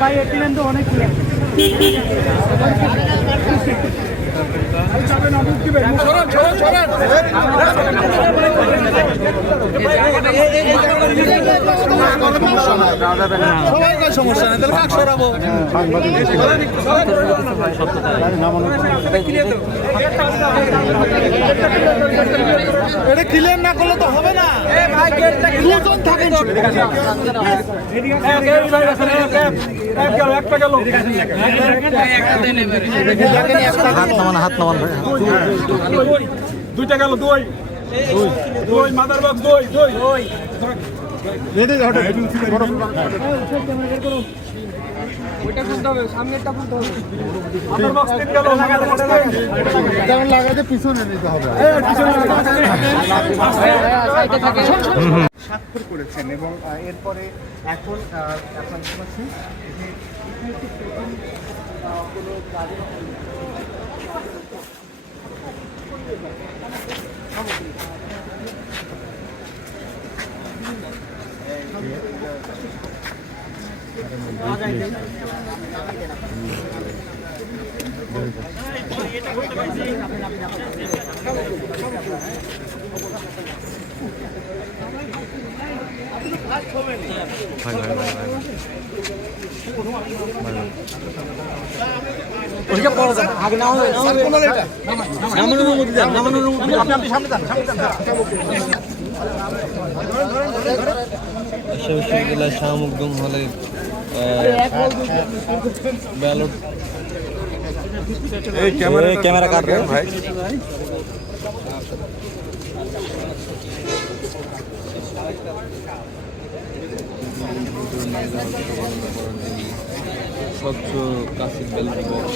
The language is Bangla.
ভাই এটিলেন তো অনেক ছিলেন এটা ক্লিয়ার না করলে তো হবে না। দুজন থাকেন। দুইটা গেল দুই দুই মাদার বক্স দুই দুই মাদার লাগাতে পিছনে নিতে হবে। স্বাক্ষর করেছেন এবং এরপরে এখন আহ, কোনো কাজের বিশ্ববিদ্যালয় শাহমুকদুম হলে ব্যালট ক্যামেরা কাটবে ভাই স্বচ্ছ ক্লাসিক ব্যালট বক্স